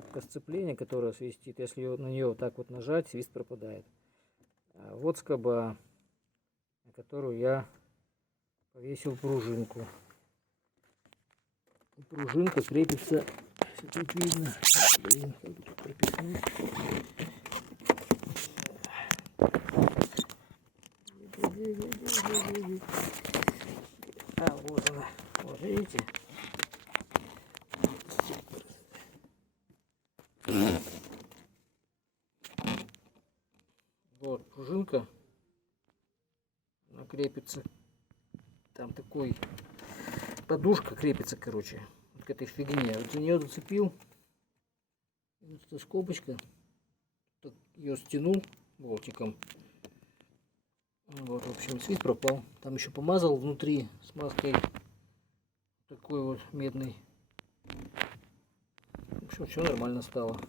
шапка сцепления, которая свистит. Если на нее вот так вот нажать, свист пропадает. Вот скоба, на которую я повесил пружинку. Пружинка крепится, если тут видно. Блин, как бы тут пропихнуть. А, вот она. Вот видите? Вот пружинка. Она крепится. Там такой подушка крепится, короче, вот к этой фигне. Вот за нее зацепил. Вот эта скобочка. Так, ее стянул болтиком. Вот, в общем, свист пропал. Там еще помазал внутри смазкой такой вот медный. В общем, все нормально стало.